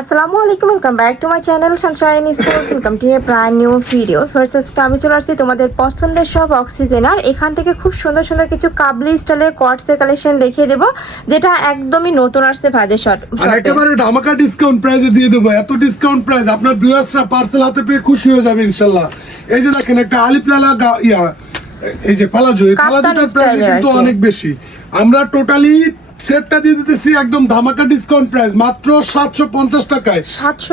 আসসালামু আলাইকুম, welcome back to my channel Sunshine sports. Welcome to A brand new video. First আজকে আমি চলে আসছি তোমাদের পছন্দের সব অক্সিজেন, আর এখান থেকে খুব সুন্দর সুন্দর কিছু কাবলি স্টাইলের কোয়ার্টসের কালেকশন দেখিয়ে দেবো, যেটা একদমই নতুন আসছে ভাইদের শট। আর একেবারে ধামাকা ডিসকাউন্ট প্রাইসে দিয়ে দেবো। এত ডিসকাউন্ট প্রাইস আপনার ভিউয়ার্সরা পার্সেল হাতে পেয়ে খুশি হয়ে যাবে ইনশাআল্লাহ। এই যে দেখেন একটা আলিপ্লালা এই যে পালাজো, এই পালাজোটার প্রাইস কিন্তু অনেক বেশি। আমরা টোটালি সেটটা দিয়ে দিতেছি একদম ধামাকা ডিসকাউন্ট প্রাইস মাত্র 750 টাকায়।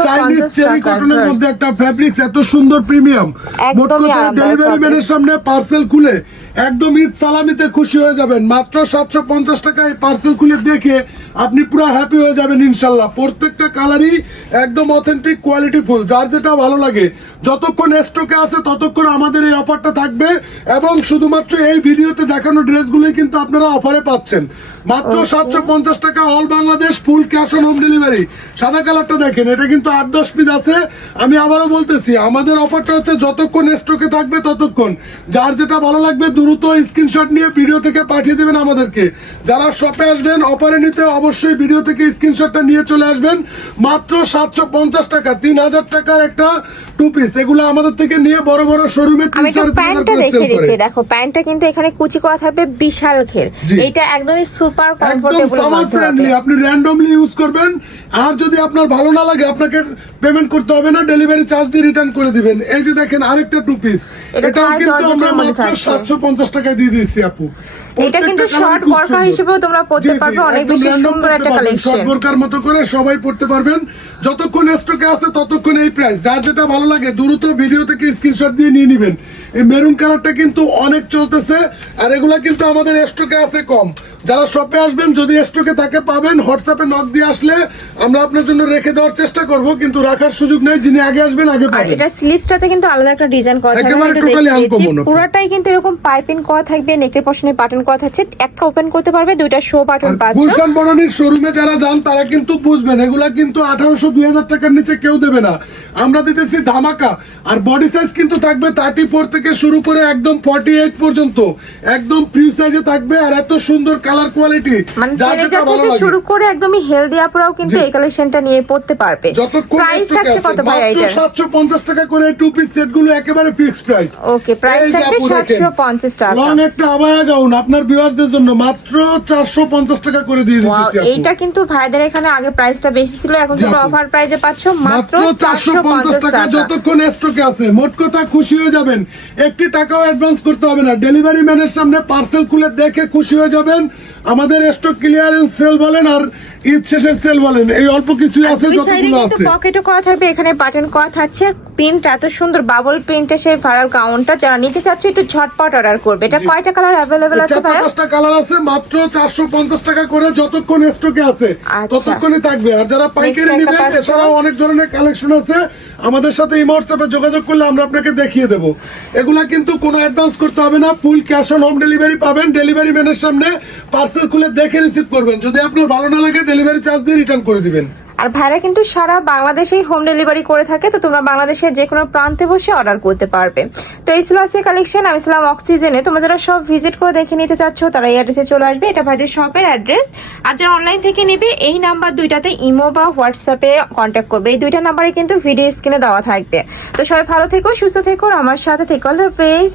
চাইনিজ চেরি কটনের মধ্যে একটা ফ্যাব্রিক্স এত সুন্দর প্রিমিয়াম। মোট কথা ডেলিভারি ম্যানের সামনে পার্সেল খুলে একদম ঈদ সালামিতে খুশি হয়ে যাবেন। মাত্র 750 টাকায় পার্সেল খুলে দেখে আপনি পুরো হ্যাপি হয়ে যাবেন ইনশাল্লাহ। প্রত্যেকটা কালারই একদম অথেন্টিক কোয়ালিটি ফুল, যার যেটা ভালো লাগে। যতক্ষণ স্টকে আছে ততক্ষণ আমাদের এই অফারটা থাকবে, এবং শুধুমাত্র এই ভিডিওতে দেখানো ড্রেসগুলোই কিন্তু আপনারা অফারে পাচ্ছেন। মাত্র 750 টাকা, all Bangladesh, full cash on home delivery. সাদা কালারটা দেখেন, এটা কিন্তু 8-10 পিস আছে। আমি আবারও বলতেছি, আমাদের অফারটা হচ্ছে যতক্ষণ স্টকে থাকবে ততক্ষণ। যার যেটা ভালো লাগবে দ্রুত স্ক্রিনশট নিয়ে ভিডিও থেকে পাঠিয়ে দেবেন আমাদেরকে। যারা শপে আসবেন অফারে নিতে অবশ্যই ভিডিও থেকে স্ক্রিনশটটা নিয়ে চলে আসবেন। মাত্র 750 টাকা, 3000 টাকার একটা টু পিস। এগুলো আমাদের থেকে নিয়ে বড় বড় শোরুমে 3-4 করে সেল করে। দেখো প্যান্টটা কিন্তু এখানে কুচি করা থাকবে, বিশাল ঘের। এটা একদমই সুপার কমফোর্টেবল, সামার ফ্রেন্ডলি। আপনি র্যান্ডমলি ইউজ করবেন, আর যদি আপনার ভালো না লাগে আপনাকে পেমেন্ট করতে হবে না, ডেলিভারি চার্জ দিয়ে রিটার্ন করে দিবেন। এই যে দেখেন আরেকটা টু পিস, এটাও কিন্তু আমরা মাত্র 750 টাকায় দিয়ে দিয়েছি আপু। এটা কিন্তু শর্ট বোরকা হিসেবেও তোমরা পড়তে পারবে, অনেক বেশি সুন্দর একটা কালেকশন। শর্ট বোরকার মতো করে সবাই পড়তে পারবেন। যতক্ষণ স্টকে আছে ততক্ষণ এই প্রাইস। যার যেটা ভালো লাগে দ্রুত ভিডিও থেকে স্ক্রিনশট দিয়ে নিয়ে নেবেন। এই মেরুন কালারটা কিন্তু অনেক চলতেছে, আর এগুলা কিন্তু আমাদের স্টকে আছে কম। যারা শপে আসবেন যদি স্টকে থাকে পাবেন। হোয়াটসঅ্যাপে নক দিয়ে আসলে আমরা আপনার জন্য রেখে দেওয়ার চেষ্টা করব, কিন্তু রাখার সুযোগ নেই। যিনি আগে আসবেন আগে পাবেন। এটা স্লিভসটাতে কিন্তু আলাদা একটা ডিজাইন করা থাকবে, পুরোটাই কিন্তু এরকম পাইপিং করা থাকবে, নেকের পশনে বাটন করা থাকছে। একটা ওপেন করতে পারবে, দুইটা শো বাটন পাচ্ছেন। গুলশান বনানীর শোরুমে যারা যান তারা কিন্তু বুঝবেন, এগুলা কিন্তু 1800-2000 টাকার নিচে কেউ দেবে না। আমরা দিতেছি ধামাকা। আর বডি সাইজ কিন্তু থাকবে 34 থেকে শুরু করে একদম 48 পর্যন্ত, একদম ফ্রি সাইজে থাকবে। আর এত সুন্দর কালার কোয়ালিটি, যার যেটা ভালো লাগে শুরু করে একদমই হেলদি আপুরাও কিন্তু এই কালেকশনটা নিয়ে পড়তে পারবে। প্রাইস থাকছে কত ভাই? এটা 750 টাকা করে টু পিস সেট গুলো একেবারে ফিক্সড প্রাইস। ওকে, প্রাইস থাকবে 750 টাকা। লং একটা আবায়া গাউন আপনার ভিউয়ারদের জন্য মাত্র 450 টাকা করে দিয়ে দিতেছি। এইটা কিন্তু ভাইদের এখানে আগে প্রাইসটা বেশি ছিল, এখন তোমরা অফার প্রাইসে পাচ্ছ মাত্র 450 টাকা। যতক্ষণ স্টকে আছে। মোট কথা খুশি হয়ে যাবেন, একটি টাকাও অ্যাডভান্স করতে হবে না। ডেলিভারি ম্যানের সামনে পার্সেল খুলে দেখে খুশি হয়ে যাবেন। আমাদের স্টক ক্লিয়ারেন্স সেল বলেন আর ঈদ শেষের সেল বলেন, এই অল্প কিছুই আছে যতগুলো আছে। পকেটও করা থাকবে, এখানে বাটন করা থাকছে। প্রিন্ট এত সুন্দর বাবল প্রিন্টে সেই ভাড়ার গাউনটা যারা নিতে চাচ্ছে একটু ঝটপট অর্ডার করবে। এটা কয়টা কালার अवेलेबल আছে ভাই? 4-5টা কালার আছে, মাত্র 450 টাকা করে। যতক্ষণ স্টকে আছে ততক্ষণই থাকবে। আর যারা পাইকারি নেবেন এছাড়াও অনেক ধরনের কালেকশন আছে। আমাদের সাথে হোয়াটসঅ্যাপে যোগাযোগ করলে আমরা আপনাকে দেখিয়ে দেব। এগুলা কিন্তু কোনো অ্যাডভান্স করতে হবে না, full cash on home delivery পাবেন। ডেলিভারি ম্যানের সামনে পার্সেল খুলে দেখে রিসিভ করবেন। যদি আপনার ভালো না লাগে ডেলিভারি চার্জ দিয়ে রিটার্ন করে দিবেন। আর ভাইরা কিন্তু সারা বাংলাদেশেই হোম ডেলিভারি করে থাকে, তো তোমরা বাংলাদেশের যে কোনো প্রান্তে বসে অর্ডার করতে পারবে। তো এই ছিল আজকে কালেকশন। আমি ছিলাম অক্সিজেনে। তোমরা যারা সব ভিজিট করে দেখে নিতে চাচ্ছ তারা এই অ্যাড্রেসে চলে আসবে, এটা ভাইদের শপের অ্যাড্রেস। আর যারা অনলাইন থেকে নেবে এই নাম্বার দুইটাতে ইমো বা হোয়াটসঅ্যাপে কন্ট্যাক্ট করবে। এই দুইটা নাম্বারে কিন্তু ভিডিও স্ক্রিনে দেওয়া থাকবে। তো সবাই ভালো থেকো, সুস্থ থেকো, আমার সাথে থেকো। আল্লাহ হাফেজ।